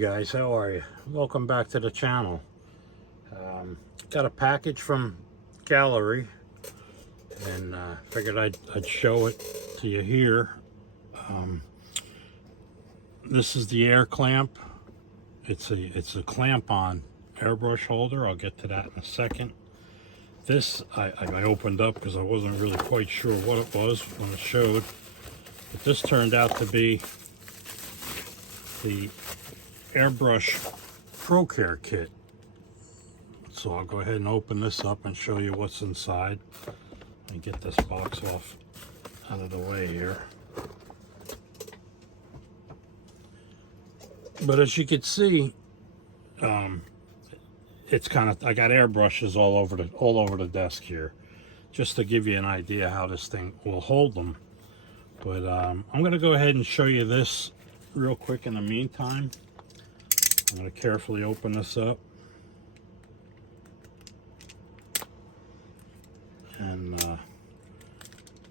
guys, how are you? Welcome back to the channel. Got a package from Gallery, and figured I'd show it to you here. This is the air clamp. It's a clamp-on airbrush holder. I'll get to that in a second. This I opened up because I wasn't really quite sure what it was when it showed, but this turned out to be the Airbrush ProCare kit. So I'll go ahead and open this up and show you what's inside. Let me get this box off out of the way here. But as you can see, it's kind of, I got airbrushes all over the desk here, just to give you an idea how this thing will hold them. But I'm going to go ahead and show you this real quick in the meantime. I'm going to carefully open this up. And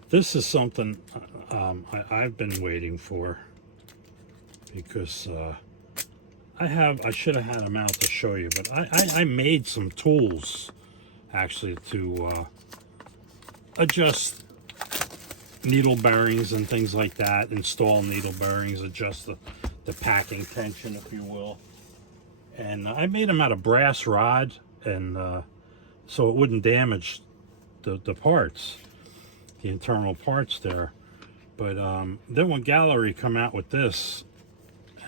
this is something I've been waiting for, because I should have had them out to show you, but I made some tools actually to adjust needle bearings and things like that, install needle bearings, adjust the packing tension, if you will. And I made them out of brass rod, and so it wouldn't damage the parts, the internal parts there. But then when Gallery come out with this,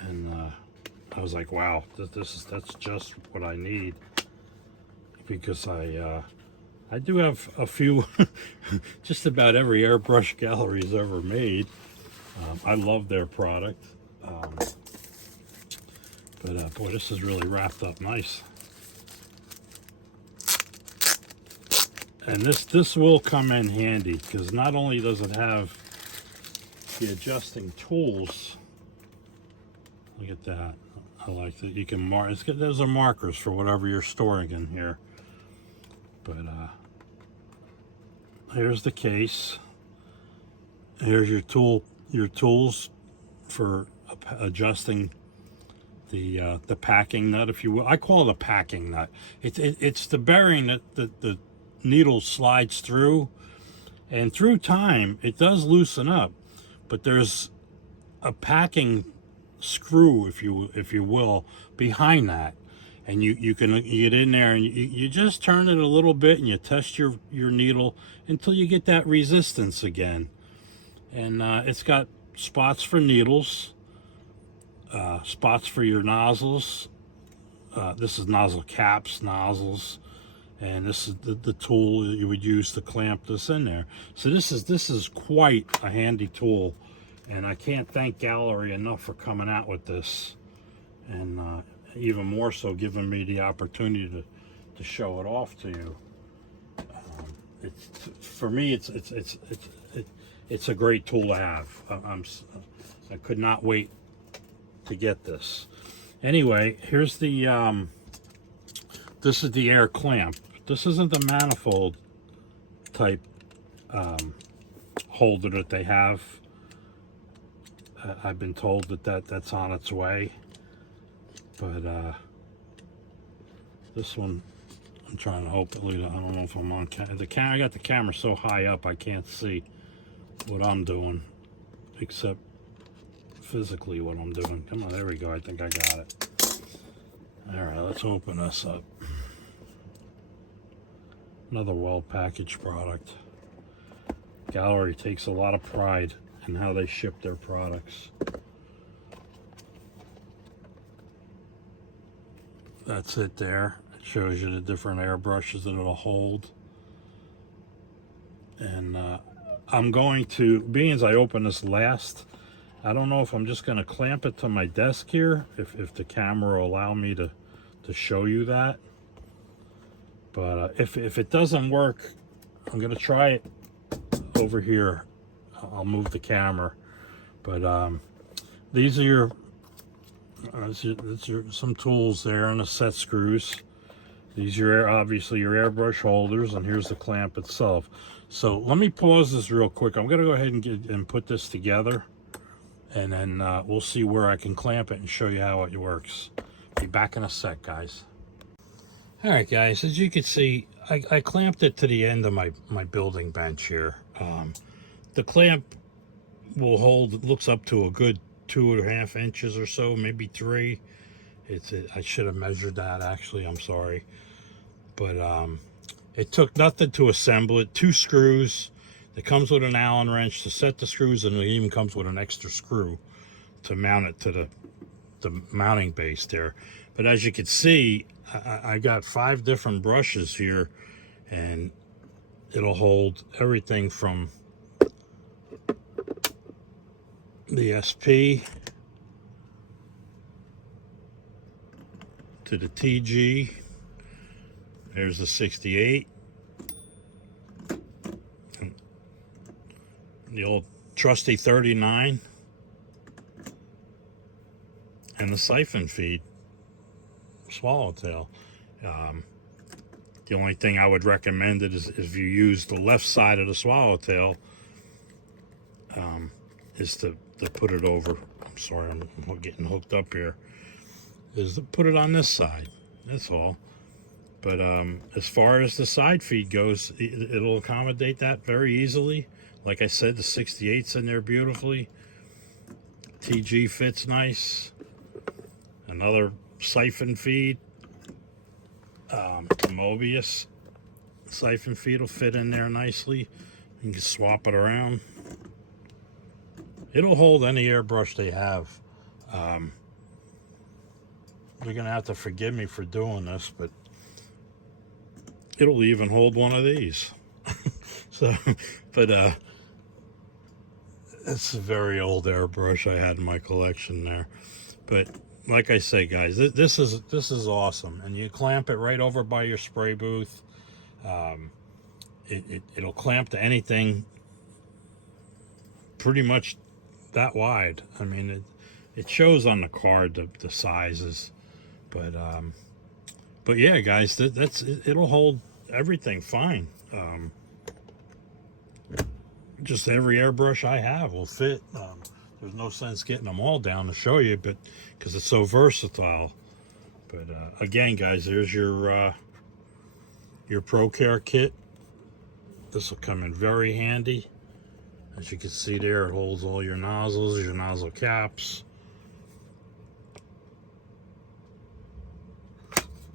and I was like, wow, that's just what I need, because I do have a few, just about every airbrush Gallery's ever made. I love their product. But boy, this is really wrapped up nice. And this will come in handy, because not only does it have the adjusting tools, look at that. I like that you can mark. Those are markers for whatever you're storing in here. But here's the case. Here's your tools for adjusting the packing nut, if you will. I call it a packing nut. It's the bearing that the needle slides through, and through time it does loosen up, but there's a packing screw, if you will, behind that, and you can get in there and you just turn it a little bit, and you test your needle until you get that resistance again. And it's got spots for needles, spots for your nozzles. This is nozzle caps, nozzles, and this is the tool that you would use to clamp this in there. So this is quite a handy tool, and I can't thank Gallery enough for coming out with this, and even more so giving me the opportunity to show it off to you. For me, it's a great tool to have. I could not wait to get this. Anyway, here's the this is the air clamp. This isn't the manifold type holder that they have. I've been told that's on its way, but this one, I'm trying to hopefully, I don't know if I'm on I got the camera so high up I can't see what I'm doing, except physically what I'm doing. Come on, there we go. I think I got it. All right, let's open this up. Another well-packaged product. Gallery takes a lot of pride in how they ship their products. That's it there. It shows you the different airbrushes that it'll hold. And I'm going to, being as I open this last, I don't know if I'm just going to clamp it to my desk here, if the camera will allow me to show you that. But if it doesn't work, I'm going to try it over here. I'll move the camera. But these are some tools there, and the set screws. These are obviously your airbrush holders, and here's the clamp itself. So let me pause this real quick. I'm going to go ahead and put this together, and then we'll see where I can clamp it and show you how it works. Be back in a sec, guys. All right, guys, as you can see, I clamped it to the end of my building bench here. The clamp will hold, it looks up to a good 2.5 inches or so, maybe 3. I should have measured that, actually, I'm sorry. But it took nothing to assemble it. 2 screws. It comes with an Allen wrench to set the screws, and it even comes with an extra screw to mount it to the mounting base there. But as you can see, I got 5 different brushes here, and it'll hold everything from the SP to the TG. There's the 68. The old trusty 39. And the siphon feed swallowtail. The only thing I would recommend is if you use the left side of the swallowtail, is to put it over. I'm sorry, I'm getting hooked up here. Is to put it on this side. That's all. But as far as the side feed goes, it'll accommodate that very easily. Like I said, the 68's in there beautifully. TG fits nice. Another siphon feed. The Mobius siphon feed will fit in there nicely. You can swap it around. It'll hold any airbrush they have. You're gonna have to forgive me for doing this, but it'll even hold one of these. So, but it's a very old airbrush I had in my collection there. But like I say, guys, this is awesome, and you clamp it right over by your spray booth. It'll clamp to anything pretty much that wide. I mean, it shows on the card the sizes, but yeah, guys, it'll hold everything fine. Just every airbrush I have will fit. There's no sense getting them all down to show you, but because it's so versatile. But again, guys, there's your ProCare kit. This will come in very handy. As you can see there, it holds all your nozzles, your nozzle caps.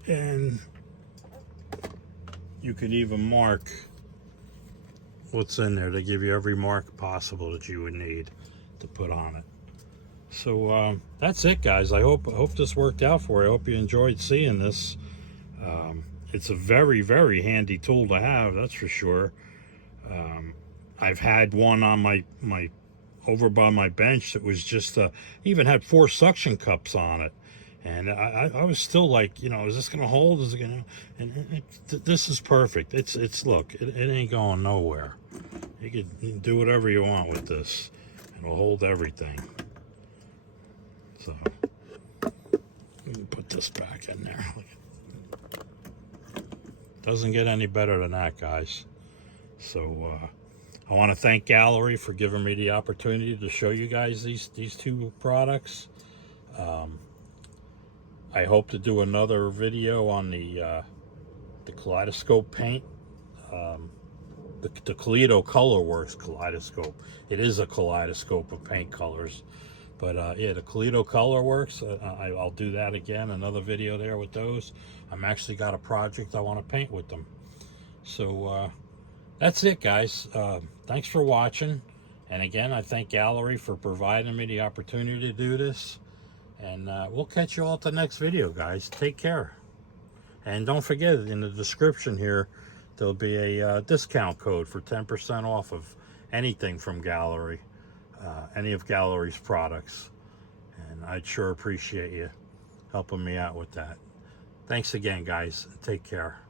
And you could even mark what's in there. They give you every mark possible that you would need to put on it. So that's it, guys. I hope this worked out for you. I hope you enjoyed seeing this. It's a very, very handy tool to have, that's for sure. I've had one on my over by my bench that was just even had 4 suction cups on it, and I was still like, you know, is this gonna hold? Is it gonna? And this is perfect. Look, it ain't going nowhere. You can do whatever you want with this. It'll hold everything. So let me put this back in there. Doesn't get any better than that, guys. So I want to thank Gallery for giving me the opportunity to show you guys these 2 products. I hope to do another video on the kaleidoscope paint, the Toledo Colorworks kaleidoscope. It is a kaleidoscope of paint colors, but yeah, the Toledo Colorworks. I'll do that again, another video there with those. I'm actually got a project I want to paint with them. So that's it, guys. Thanks for watching, and again, I thank Gallery for providing me the opportunity to do this. And we'll catch you all at the next video, guys. Take care. And don't forget, in the description here, there'll be a discount code for 10% off of anything from Gallery, any of Gallery's products. And I'd sure appreciate you helping me out with that. Thanks again, guys. Take care.